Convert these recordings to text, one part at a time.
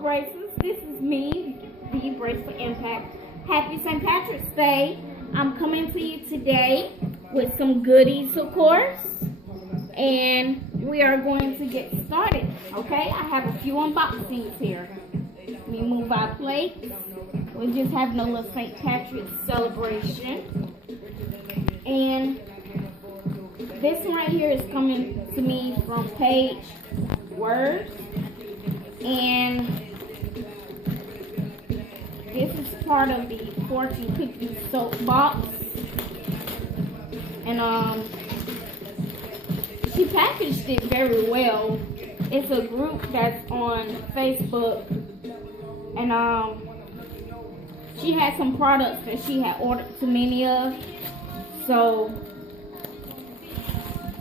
Braces. This is me, the Brace for Impact. Happy St. Patrick's Day. I'm coming to you today with some goodies, of course. And we are going to get started, okay? I have a few unboxings here. Let me move our plate. We're just having a little St. Patrick's celebration. And this one right here is coming to me from Paige Words. And this is part of the Fortune Cookie Soap box. And she packaged it very well. It's a group that's on Facebook. And she had some products that she had ordered too many of. So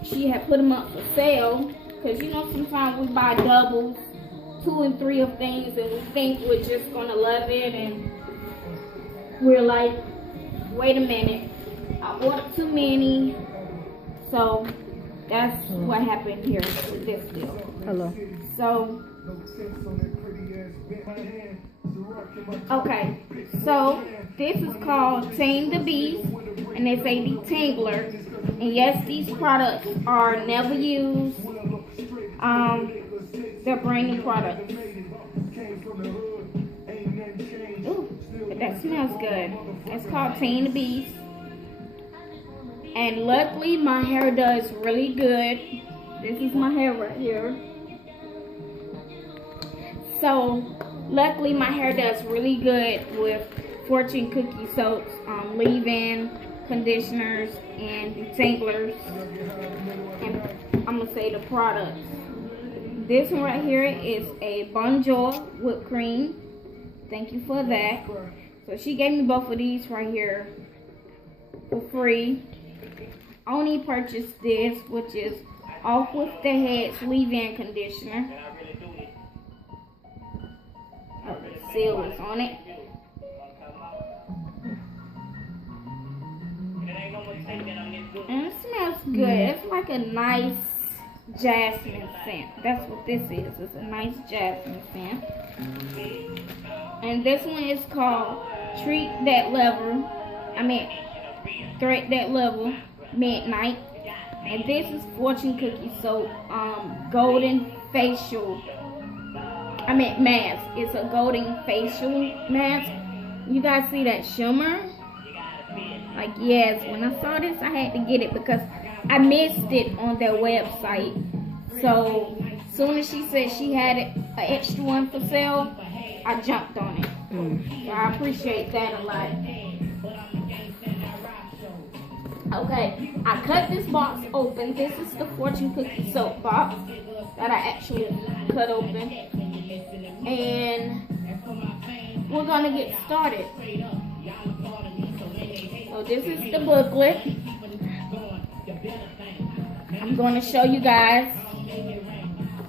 she had put them up for sale. Because you know sometimes we buy doubles, 2 and 3 of things, and we think we're just gonna love it, and we're like, wait a minute, I ordered too many. So that's what happened here with this deal. Hello. So okay, so this is called Tame the Beast, and it's a detangler. And yes, these products are never used. They're brand new products. Ooh, but that smells good. It's called Tame the Beast. And luckily my hair does really good. This is my hair right here. So luckily my hair does really good with Fortune Cookie Soaps, leave-in conditioners and detanglers. And I'm gonna say the products. This one right here is a Bonjour whipped cream. Thank you for that. So she gave me both of these right here for free. I only purchased this, which is Off With The Heads leave-in conditioner. Oh, the seal is on it. And it smells good. It's like a nice jasmine scent. That's what this is. It's a nice jasmine scent. And this one is called Thread That Level Midnight. And this is Fortune Cookie Soap golden facial mask. It's a golden facial mask. You guys see that shimmer? Like, yes, when I saw this, I had to get it because I missed it on their website. So, as soon as she said she had an extra one for sale, I jumped on it. So I appreciate that a lot. Okay, I cut this box open. This is the Fortune Cookie Soap box that I actually cut open. And we're going to get started. So this is the booklet. I'm going to show you guys.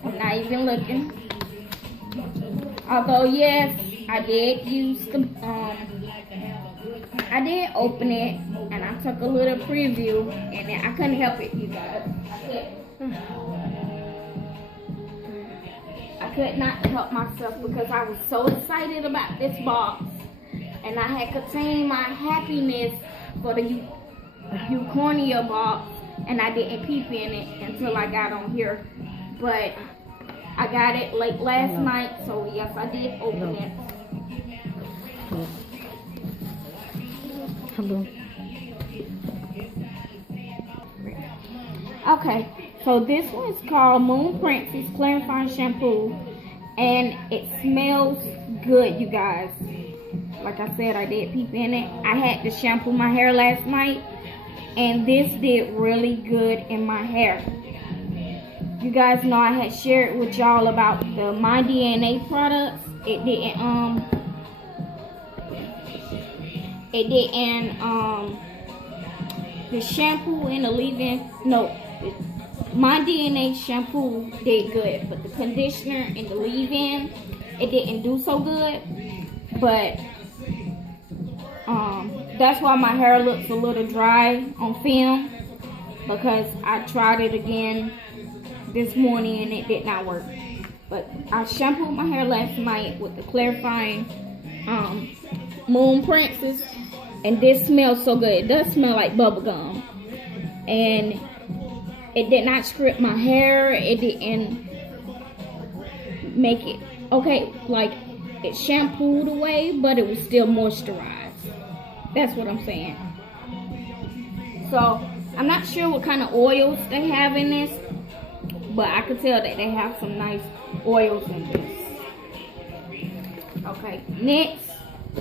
I'm not even looking. Although yes, I did use the I did open it and I took a little preview, and I couldn't help it, you guys. I could not help myself because I was so excited about this box, and I had contained my happiness for the Eucornia box, and I didn't peep in it until I got on here. But I got it late last night, so yes, I did open it. Hello. Okay, so this one is called Moon Princess Clarifying Shampoo, and it smells good, you guys. Like I said, I did peep in it. I had to shampoo my hair last night, and this did really good in my hair. You guys know I had shared with y'all about the My DNA products. It didn't the shampoo and the leave-in, no, My DNA shampoo did good, but the conditioner and the leave-in, it didn't do so good. But that's why my hair looks a little dry on film, because I tried it again this morning and it did not work. But I shampooed my hair last night with the clarifying Moon Princess, and this smells so good. It does smell like bubble gum, and it did not strip my hair. It didn't make it okay, like it shampooed away, but it was still moisturized. That's what I'm saying. So I'm not sure what kind of oils they have in this, but I could tell that they have some nice oils in this. Okay, next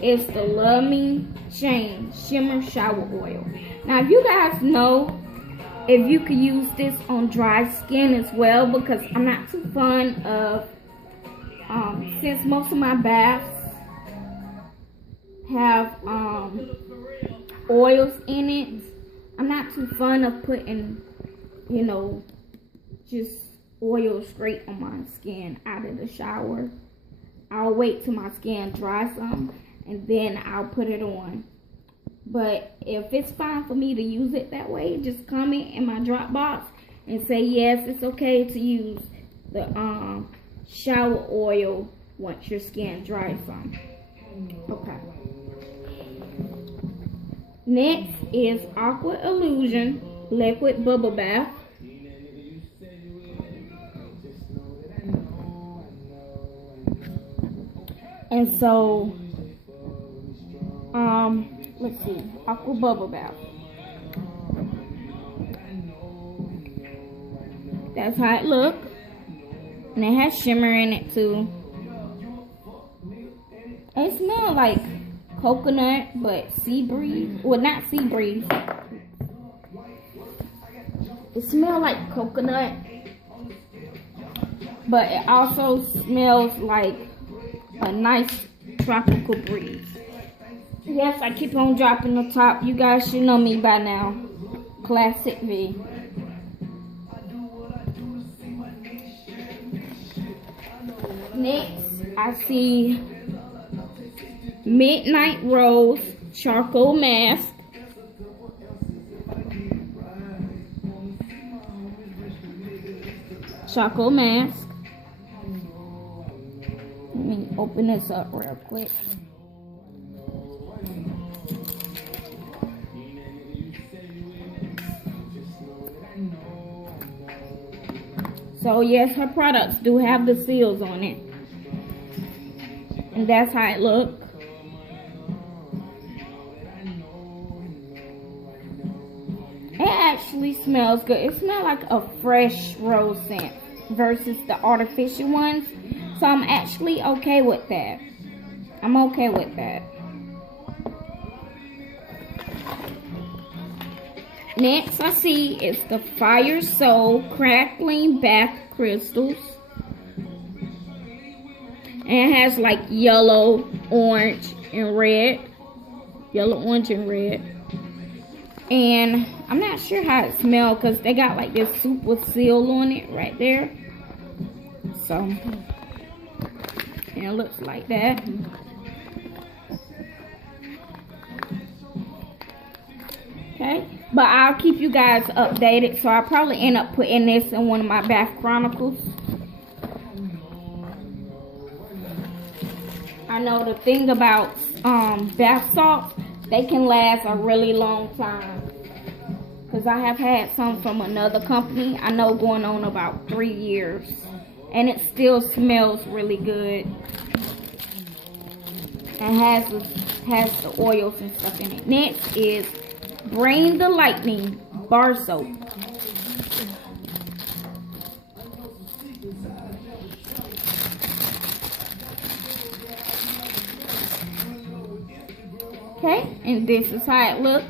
is the Love Me Shane Shimmer Shower Oil. Now, if you guys know if you could use this on dry skin as well, because I'm not too fond of, since most of my baths have oils in it, I'm not too fond of putting, you know, just oil straight on my skin out of the shower. I'll wait till my skin dries some and then I'll put it on. But if it's fine for me to use it that way, just comment in my drop box and say yes, it's okay to use the shower oil once your skin dries some. Okay. Next is Aqua Illusion Liquid Bubble Bath. And so, let's see, Aqua Bubble Bath. That's how it looks. And it has shimmer in it too. It smells like coconut, but sea breeze. Well, not sea breeze. It smells like coconut, but it also smells like a nice tropical breeze. Yes, I keep on dropping the top. You guys should know me by now. Classic V. Next, I see Midnight Rose Charcoal Mask. Charcoal mask. Let me open this up real quick. So yes, her products do have the seals on it. And that's how it looks. It actually smells good. It smells like a fresh rose scent versus the artificial ones. So I'm actually okay with that. I'm okay with that. Next I see is the Fire Soul Crackling Bath Crystals. And it has like yellow, orange, and red. Yellow, orange, and red. And I'm not sure how it smells because they got like this super seal on it right there. So, and it looks like that. Okay, but I'll keep you guys updated. So I'll probably end up putting this in one of my bath chronicles. I know the thing about bath salts, they can last a really long time. Because I have had some from another company. I know going on about 3 years. And it still smells really good. And has the oils and stuff in it. Next is Brain the Lightning Bar Soap. Okay, and this is how it looks.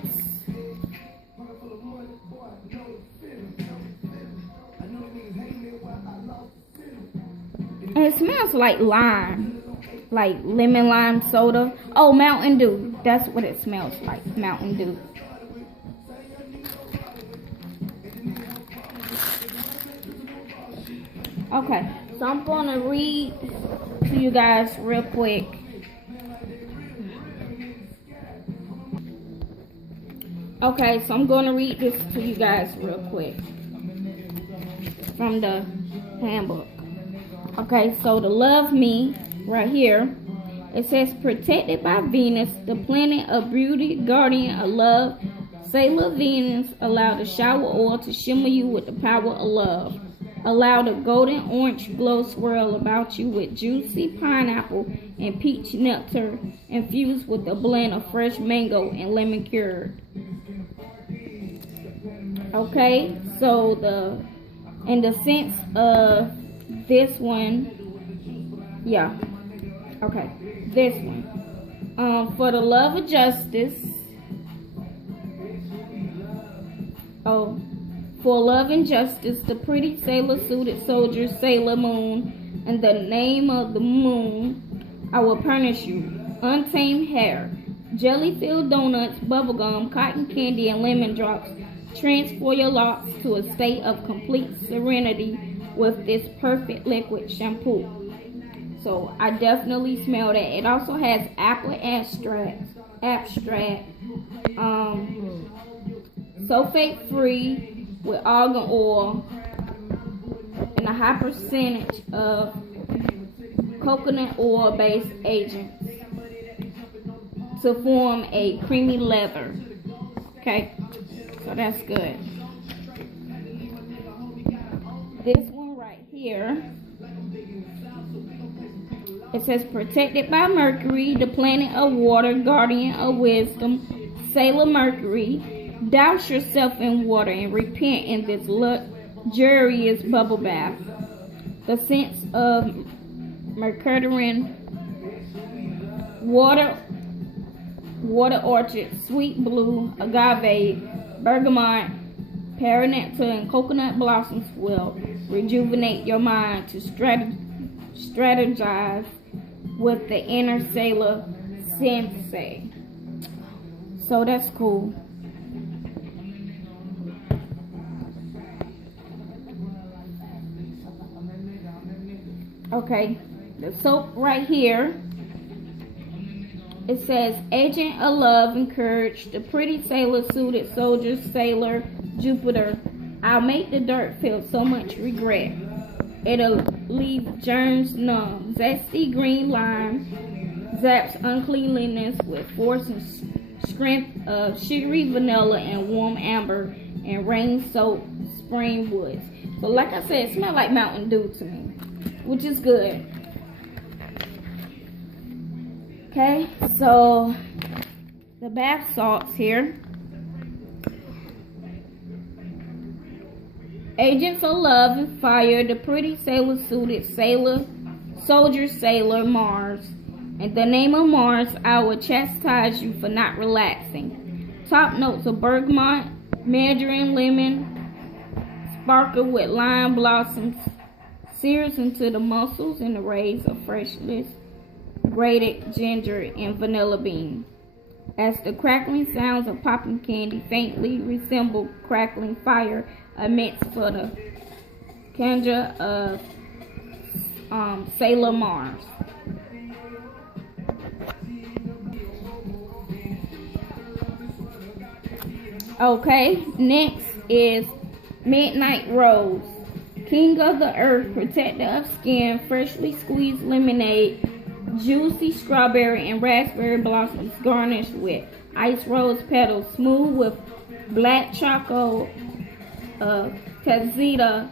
And it smells like lime, like lemon lime soda. Oh, Mountain Dew. That's what it smells like, Mountain Dew. Okay, so I'm going to read to you guys real quick. Okay, so I'm going to read this to you guys real quick from the handbook. Okay, so the Love Me right here, it says protected by Venus, the planet of beauty, guardian of love. Sailor Venus, allow the shower oil to shimmer you with the power of love. Allow the golden orange glow swirl about you with juicy pineapple and peach nectar infused with a blend of fresh mango and lemon curd. Okay, so in the sense of this one, yeah, okay, this one, for the love of justice, for love and justice, the pretty sailor suited soldier, Sailor Moon, in the name of the moon, I will punish you. Untamed hair, jelly-filled donuts, bubblegum, cotton candy, and lemon drops transform your locks to a state of complete serenity with this perfect liquid shampoo. So I definitely smell that. It also has apple extract, sulfate free with argan oil, and a high percentage of coconut oil based agents to form a creamy leather. Okay, so that's good. This one right here, it says protected by Mercury, the planet of water, guardian of wisdom. Sailor Mercury, douse yourself in water and repent in this luxurious bubble bath. The scents of mercurian, water orchid, sweet blue, agave, bergamot, paranectar, and coconut blossoms will rejuvenate your mind to strategize with the inner sailor sensei. So that's cool. Okay, the soap right here, it says agent of love and courage, the pretty sailor suited soldier, Sailor Jupiter. I'll make the dirt feel so much regret. It'll leave germs numb. Zesty green lime zaps uncleanliness with force and strength of sugary vanilla and warm amber and rain soap spring woods. So like I said, it smells like Mountain Dew to me, which is good. Okay, so the bath salts here. Agents of love and fire, the pretty sailor suited soldier, Sailor Mars. In the name of Mars, I will chastise you for not relaxing. Top notes of bergamot, mandarin, lemon, sparkle with lime blossoms, sears into the muscles and the rays of freshness, grated ginger and vanilla bean. As the crackling sounds of popping candy faintly resemble crackling fire amidst for the conjure of Sailor Mars. Okay, next is Midnight Rose. King of the earth, protector of skin, freshly squeezed lemonade, juicy strawberry and raspberry blossoms garnished with ice rose petals, smooth with black chocolate, Tazita,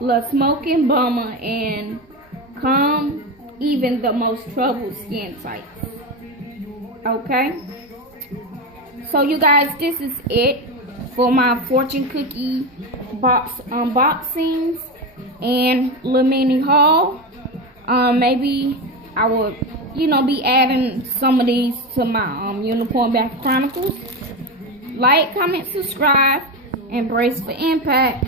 La Smoking Bummer, and calm even the most troubled skin types. Okay? So you guys, this is it for my fortune cookie box unboxings and little mini haul. Maybe I will, be adding some of these to my Unicorn Bath Chronicles. Like, comment, subscribe, and brace for impact.